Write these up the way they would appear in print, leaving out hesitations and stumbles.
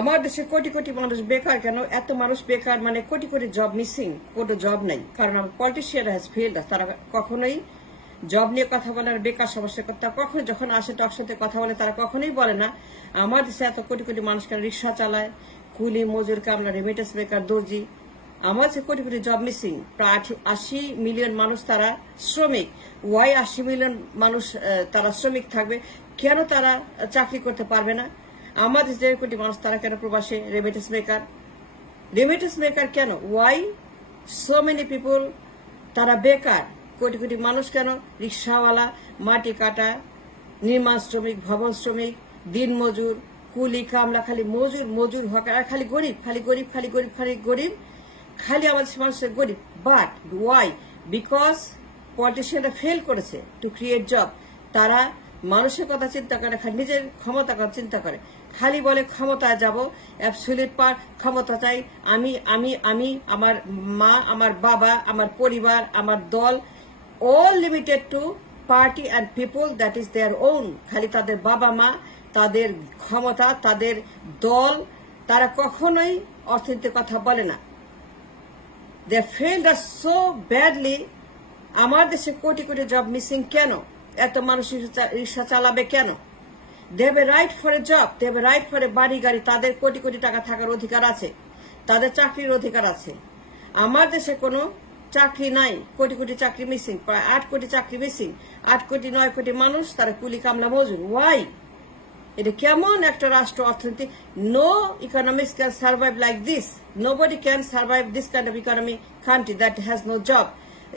আমার দেশে কোটি কোটি মানুষ বেকার কেন? এত মানুষ বেকার মানে কোটি কোটি জব মিসিং, কোনো জব নাই। কারণ পলিটিশিয়ান হ্যাজ ফেলড। তারা কখনোই জব নিয়ে কথা বলার, বেকার সমস্যার কথা কখনো যখন আসে টক সাথে কথা বলে তারা কখনোই বলে না আমার দেশে এত কোটি কোটি মানুষ কেন রিক্সা চালায়, কুলি মজুর, কামলা, রেমিটেন্স বেকার, দর্জি। আমার দেশে কোটি কোটি জব মিসিং। প্রায় 80 মিলিয়ন মানুষ তারা শ্রমিক। ওয়াই 80 মিলিয়ন মানুষ তারা শ্রমিক থাকবে? কেন তারা চাকরি করতে পারবে না? আমাদের 1.5 কোটি মানুষ তারা কেন প্রবাসে রেমিটেন্স মেকার? রেমিটেন্স মেকার কেন? ওয়াই সো মেনি পিপল তারা বেকার? কোটি কোটি মানুষ কেন রিক্সাওয়ালা, মাটি কাটা, নির্মাণ শ্রমিক, ভবন শ্রমিক, দিন মজুর, কুলি কামলা, খালি মজুর মজুর হকার, খালি গরিব, খালি গরিব, খালি গরিব, খালি গরিব, খালি আমাদের মানুষের গরিব। But why? বিকজ পলিটিশিয়ানরা ফেল করেছে টু ক্রিয়েট জব। তারা মানুষের কথা চিন্তা করে, নিজের ক্ষমতা কথা চিন্তা করে, খালি বলে ক্ষমতায় যাব, অ্যাবসলিউট পাওয়ার, ক্ষমতা চাই, আমি আমি আমি, আমার মা, আমার বাবা, আমার পরিবার, আমার দল, all limited to party and people that is their own। খালি তাদের বাবা মা, তাদের ক্ষমতা, তাদের দল, তারা কখনোই অর্থনীতির কথা বলে না। They failed us so badly। আমার দেশে কোটি কোটি জব মিসিং কেন? এত মানুষ রিক্সা চালাবে কেন? They have a right for a job, they have a right for a বাড়ি গাড়ি। তাদের কোটি কোটি টাকা থাকার অধিকার আছে, তাদের চাকরির অধিকার আছে। আমার দেশে কোনো চাকরি নাই, কোটি কোটি চাকরি মিসিং, প্রায় 8 কোটি চাকরি মিসিং। 8 কোটি 9 কোটি মানুষ তারা কুলি কামলা মজুর। ওয়াই? এটা কেমন একটা রাষ্ট্র অর্থনীতি? No economics can survive like this. Nobody can survive this kind of economy country that has no job.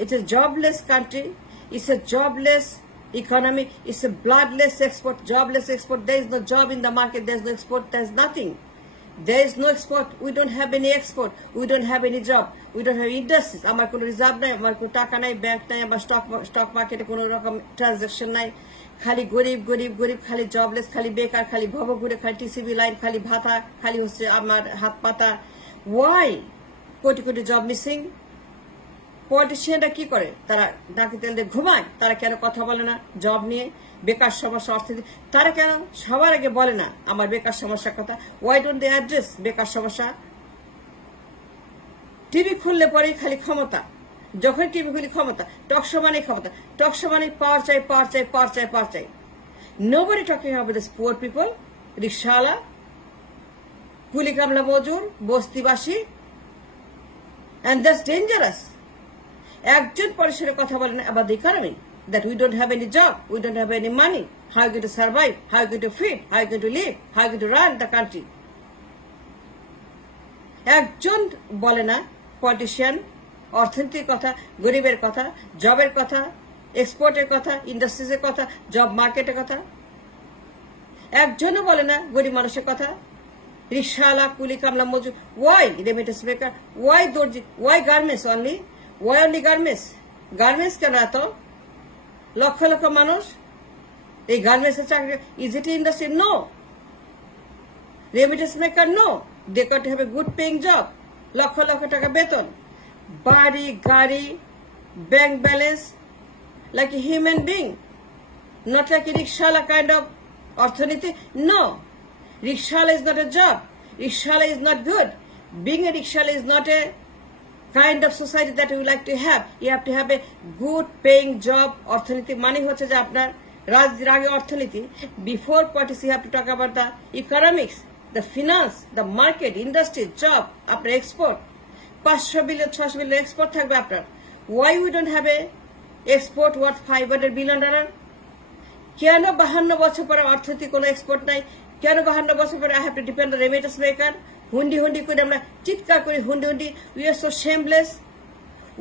It's a jobless country. It's a jobless economy. It's a bloodless export, jobless export. There is no job in the market. There is no export. There is nothing. There is no export. We don't have any export. We don't have any job. We don't have industries. আমার কোনো reserve নাই, আমার কোনো টাকা নাই, bank নাই, আমার stock মার্কেটে কোনো রকম ট্রানজাকশন নাই। খালি গরিব গরিব গরিব, খালি জবলেস, খালি বেকার, খালি ভবঘুরে, খালি টিসিবি লাইন, খালি ভাতা, খালি হচ্ছে আমার হাত পাতা। Y crore crore job missing? পলিটিশিয়ানরা কি করে? তারা নাকি তেল দিয়ে ঘুমায়। তারা কেন কথা বলে না জব নিয়ে, বেকার সমস্যা, অর্থনীতি? তারা কেন সবার আগে বলে না আমার বেকার সমস্যার কথা? ওয়াই ডোন্ট দে অ্যাড্রেস বেকার সমস্যা? টিভি খুললে পরেই খালি ক্ষমতা, যখন টিভি খুলি ক্ষমতা, টকশো মানে ক্ষমতা, টকশো মানে পাওয়ার চাই, পাওয়ার চাই, পাওয়ার চাই, পাওয়ার চাই। Nobody talking about this poor people, রিক্সাওয়ালা, কুলি কামলা মজুর, বস্তিবাসী। And that's dangerous. একজন পরিসরের কথা বলেন about the economy, that we don't have any job, we don't have any money, how are you going to survive, how are you going to feed, how are you going to live, how are you going to run the country? একজন বলে না politician অর্থনীতির কথা, গরিবের কথা, জবের কথা, এক্সপোর্টের কথা, ইন্ডাস্ট্রিজের কথা, জব মার্কেটের কথা। একজনও বলে না গরিব মানুষের কথা, রিক্সাওয়ালা, কুলি কামলা মজুর। Why remittance maker? ওয়াই দর্জি? Why garments only? Why only garments? Garments কেন এত লক্ষ লক্ষ মানুষ এই গার্মেন্টসের চাকরি? Is it industry? No. Remittance maker? No. They got to have a good paying job, lakh lakh টাকা বেতন, বাড়ি গাড়ি, bank balance, like a human being, not like a রিক্সাওয়ালা কাইন্ড অফ অর্থনীতি। No, rickshaw is not a job. Rickshaw is not good. Being a rickshaw is not a kind of society that we would like to have. You have to have a good paying job. অর্থনীতি মানে হচ্ছে যে আপনার রাজনীতির আগে অর্থনীতি। Before politics, you have to talk about the economics, the finance, the market, industry, job, আপনার export। 500 billion 600 billion export থাকবে আপনার। Why we don't have a export worth $500 billion? কেন 52 বছর পরে অর্থনীতি কোনো এক্সপোর্ট নাই? কেন 52 বছর পরে I have to depend on remittance maker? Hundi hundi করে আমরা চিৎকার করি, hundi hundi, we are so shameless,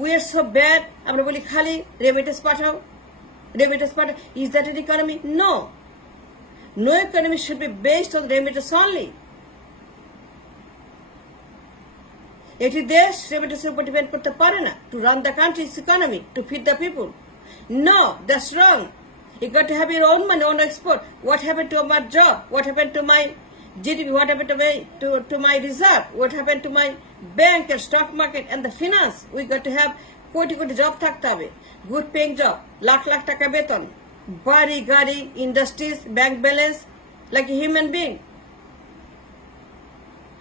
we are so bad. আমরা বলি খালি রেমিটেন্স পাঠাও, রেমিটেন্স পাঠাও। Is that an economy? No, no economy should be based on remittance only. এটি দেশ রেমিটেন্সের উপর ডিপেন্ড করতে পারে না to run the country's economy, to feed the people. No, that's wrong. You got to have your own money, own export. What happened to my job? What happened to my GDP? What happened to my reserve? What happened to my bank and stock market and the finance? We got to have crore crore job থাকতে হবে, good paying job, lakh lakh টাকা বেতন, বাড়ি গাড়ি, industries, bank balance, like a human being.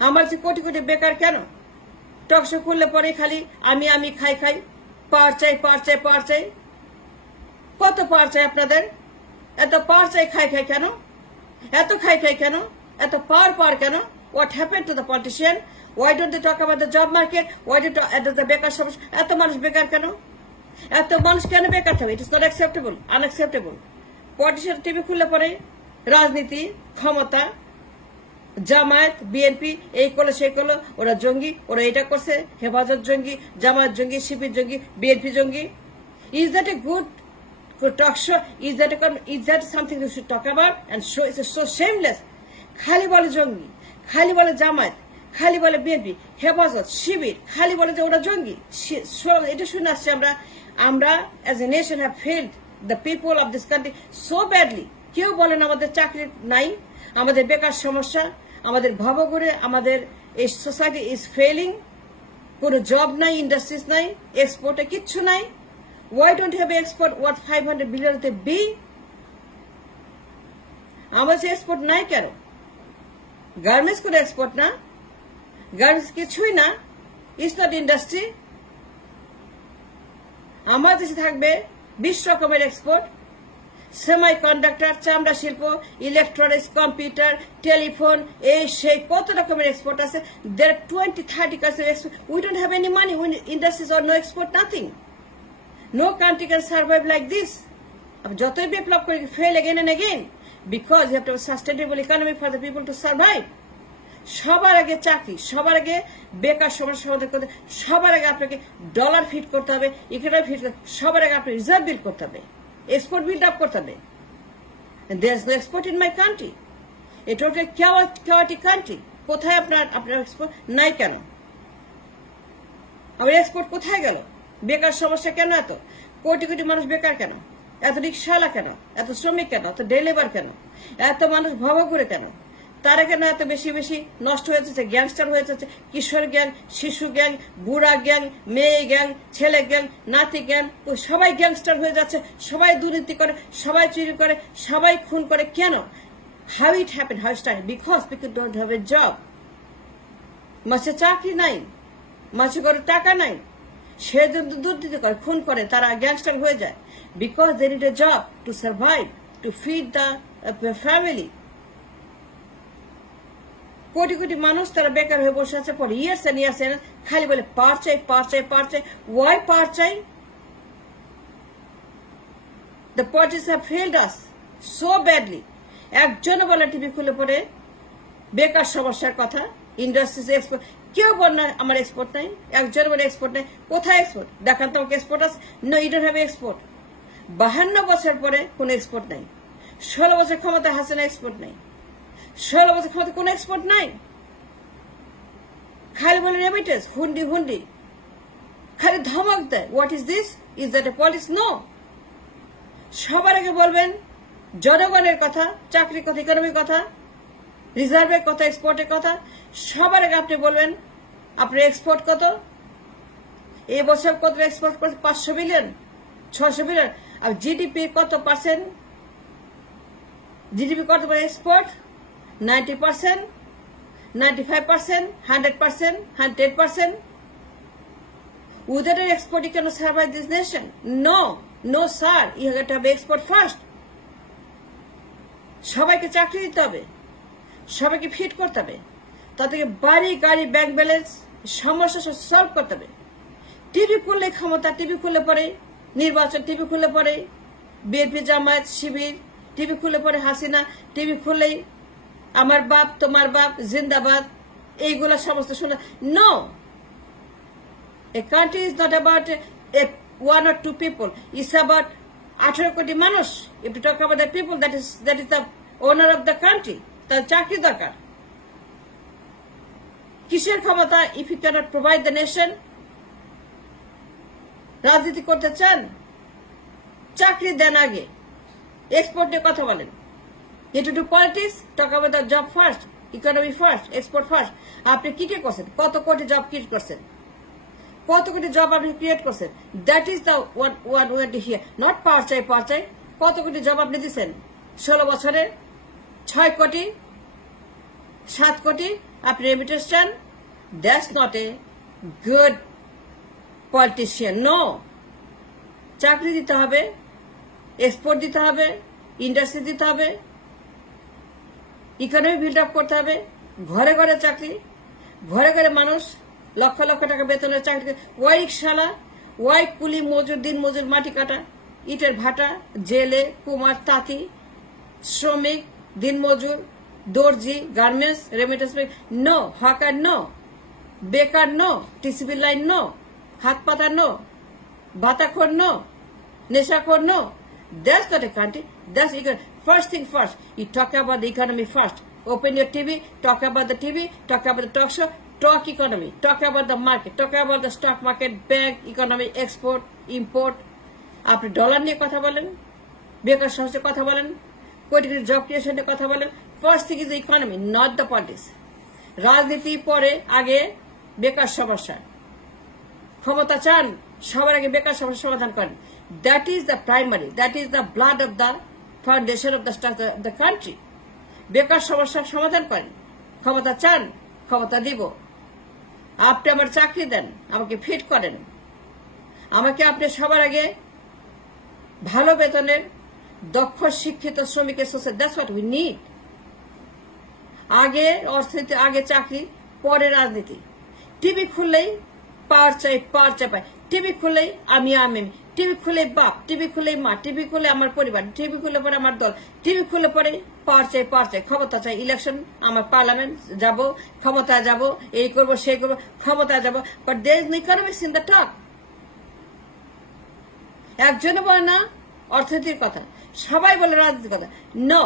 আমার যে কোটি কোটি বেকার কেন? টকশো খুললে পরে খালি আমি খাই পাওয়ার চাই পাওয়ার চাই পাওয়ার চাই। কত পাওয়ার চাই আপনাদের? এত পাওয়ার চাই খাই কেন? এত খাই কেন? এত পাওয়ার কেন? What happened to the politician? Why don't they talk about the job market? Why don't the বেকার সমস্যা? এত মানুষ বেকার কেন? এত মানুষ কেন বেকার থাকে? It is not acceptable, unacceptable. Politician TV খুললে পরে রাজনীতি, ক্ষমতা, জামায়াত, বিএনপি এই করলো সেই করলো, ওরা জঙ্গি, ওরা এটা করছে, হেফাজত জঙ্গি, জামায়াত জঙ্গি, শিবির জঙ্গি, বিএনপি জঙ্গি। Is that a good talk show? Is that something we should talk about? And show it's so shameless. খালি বলে জঙ্গি, খালি বলে জামায়াত, খালি বলে বিএনপি, হেফাজত, শিবির, খালি বলে যে ওরা জঙ্গি। এটা শুনে আসছে আমরা as a nation have failed the people of this country so badly. কেউ বলেন আমাদের চাকরি নাই, আমাদের বেকার সমস্যা, আমাদের ভবঘুরে, আমাদের এই সোসাইটি ইজ ফেলিং, কোনো জব নাই, ইন্ডাস্ট্রিজ নাই, এক্সপোর্টে কিচ্ছু নাই। Why don't you have export what 500 billion তে বি? আমাদের এক্সপোর্ট নাই কেন? গার্মেন্টস কোনো এক্সপোর্ট না, গার্মেন্টস কিছুই না, ইটস নট ইন্ডাস্ট্রি। আমার দেশে থাকবে 20 রকমের এক্সপোর্ট, সেমি কন্ডাক্টর, চামড়া শিল্প, ইলেকট্রনিক্স, কম্পিউটার, টেলিফোন, এই সেই কত রকমের এক্সপোর্ট আছে। There are 20-30 countries export. We don't have any money when industries or no export, nothing. No country can survive like this. যতই বিপ্লব করে fail again and again because you have to have a sustainable economy for the people to survive. সবার আগে চাকরি, সবার আগে বেকার সমস্যা সমাধান করতে, সবার আগে আপনাকে ডলার ফিট করতে হবে, ইকোনমি ফিট করতে, সবার আগে আপনি রিজার্ভ বিল্ড করতে হবে, এক্সপোর্ট বিল্ড আপ করতে হবে। There is no export in my country. এটা হচ্ছে chaotic country. কোথায় আপনার এক্সপোর্ট নাই কেন? আমার এক্সপোর্ট কোথায় গেল? বেকার সমস্যা কেন এত? কোটি কোটি মানুষ বেকার কেন? এত রিক্সাওয়ালা কেন? এত শ্রমিক কেন? এত ডে লেবার কেন? এত মানুষ ভবঘুরে কেন? তারা কেন এত বেশি নষ্ট হয়ে যাচ্ছে? গ্যাংস্টার হয়ে যাচ্ছে, কিশোর গ্যাং, শিশু গ্যাং, বুড়া গ্যাং, মেয়ে গ্যাং, ছেলে গ্যাং, নাতি গ্যাং, সবাই গ্যাংস্টার হয়ে যাচ্ছে, সবাই দুর্নীতি করে, সবাই চুরি করে, সবাই খুন করে। কেন? How it happened? How it started? Because people don't have a job. মাসে চাকরি নাই, মাসে করে টাকা নাই, সেজন্য দুর্নীতি করে, খুন করে, তারা গ্যাংস্টার হয়ে যায়। Because they need a job to survive, to feed the family. Crore crore মানুষ তারা বেকার হয়ে বসে আছে ফর ইয়ার্স এন্ড ইয়ার্স এন্ড খালি বলে পাওয়ার চাই পাওয়ার চাই পাওয়ার চাই। ওয়াই পাওয়ার চাই? The politics have failed us so badly. একজনও বলে টিভি খুলে পড়ে বেকার সমস্যার কথা, ইন্ডাস্ট্রিজ এক্সপোর্ট, কেউ বল না আমার এক্সপোর্ট নাই, একজন বলে এক্সপোর্ট নাই। কোথায় এক্সপোর্ট? দেখান তো আমাকে এক্সপোর্ট আছে। No, you don't have export. 52 বছর পরে কোনো এক্সপোর্ট নাই। 16 বছর ক্ষমতা হাসিনা, এক্সপোর্ট নাই। 16 বছর ক্ষমতা কোনো এক্সপোর্ট নাই। খালি বলে রেমিটেন্স, হুন্ডি, খালি ধমক দেয়। What is this? Is that a politics? No. সবার আগে বলবেন জনগণের কথা, চাকরির কথা, ইকোনমির কথা, রিজার্ভের কথা, এক্সপোর্টের কথা। সবার আগে আপনি বলবেন আপনার এক্সপোর্ট কত, এই বছর কত এক্সপোর্ট করছে? 500 বিলিয়ন, 600 বিলিয়ন। আর জিডিপি কত পার্সেন্ট? জিডিপি কত export? 90%, 95%, 100%, 110%. Without an export, you cannot survive this nation. No, sir. You have to have export first. সবাইকে চাকরি দিতে হবে, সবাইকে ফিট করতে হবে, তাদেরকে বাড়ি, গাড়ি, ব্যাংক ব্যালেন্স, সমস্যা সব সলভ করতে হবে। টিভি খুললে ক্ষমতা, টিভি খুললে পরে নির্বাচন, টিভি খুললে পরে বিএনপি, জামায়াত, শিবির, টিভি খুললে পরে হাসিনা, টিভি খুললেই আমার বাপ, তোমার বাপ, জিন্দাবাদ, এইগুলা সমস্ত শুনে। No, a country is not about one or two people. It's about 18 কোটি মানুষ। If you talk about the people, that is the owner of the country. তার চাকরি দরকার। কিসের ক্ষমতা? If you cannot provide the nation, রাজনীতি করতে চান, চাকরি দেন আগে, এক্সপোর্ট নিয়ে কথা বলেন। You to do politics, talk about the job first, economy first, export first. আপনি কি করছেন? কত কোটি জব ক্রিয়েট করছেন? কত কোটি জব আপনি ক্রিয়েট করছেন? That is the one way to here. Not power চাই। কত কোটি জব আপনি দিচ্ছেন 16 বছরে? 6 কোটি, 7 কোটি, আপনি রেমিটেন্স চান, that's not a good politician. No, চাকরি দিতে হবে, এক্সপোর্ট দিতে হবে, ইন্ডাস্ট্রি দিতে হবে, ইকোনমি বিল্ড আপ করতে হবে, ঘরে ঘরে চাকরি, ঘরে ঘরে মানুষ লক্ষ লক্ষ টাকা বেতনের চাকরি। ওয়াই রিক্সাওয়ালা, ওয়াই কুলি মজুর, দিন মজুর, মাটি কাটা, ইটের ভাটা, জেলে, কুমার, তাঁতি, শ্রমিক, দিন মজুর, দর্জি, garments, remittance, no, hawker no, বেকার নো, টিসিবি লাইন নো, হাত পাতা নো, ভাতাখোর নো, নেশাখোর no. That's not a country. That's economy. First thing first, you talk about the economy first. Open your TV, talk about the TV, talk about the talk show, talk economy, talk about the market, talk about the stock market, bank, economy, export, import. আপনি dollar নিয়ে কথা বলেন, বেকার সমস্যার কথা বলেন, crore crore job ক্রিয়েশনের কথা বলেন। First thing is the economy, not the politics. রাজনীতি পরে, আগে বেকার সমস্যা। ক্ষমতা চান, সবার আগে বেকার সমস্যার সমাধান করেন। That is the primary, that is the blood of the foundation of the country. বেকার সমস্যার সমাধান করেন। ক্ষমতা চান, ক্ষমতা দিব। আপনি আমার চাকরি দেন, আমাকে ফিট করেন, আমাকে আপনি সবার আগে ভালো বেতনের দক্ষ শিক্ষিত শ্রমিকের society, that's what we need. আগে অর্থনীতি, আগে চাকরি, পরে রাজনীতি। টিভি খুললেই পাওয়ার চাই, পাওয়ার চাপাই। টিভি খুললেই আমি, টিভি খুলে বাপ, টিভি খুলে মা, টিভি খুলে আমার পরিবার, টিভি খুলে পরে আমার দল, টিভি খুলে পরে পাওয়ার চাই, পাওয়ার চাই, ক্ষমতা চাই, ইলেকশন, আমার পার্লামেন্ট যাব, ক্ষমতা যাব, এই করবো সেই করবো, ক্ষমতা যাব। But there is no economics in the talk. একজনও বলে না অর্থনীতির কথা, সবাই বলে রাজনীতির কথা। No,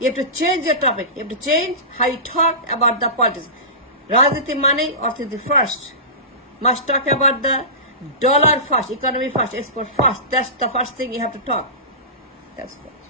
you have to change your topic, you have to change how you talk about the politics. রাজনীতি মানেই অর্থনীতি first, must talk about the dollar first, economy first, export first. That's the first thing you have to talk. That's good.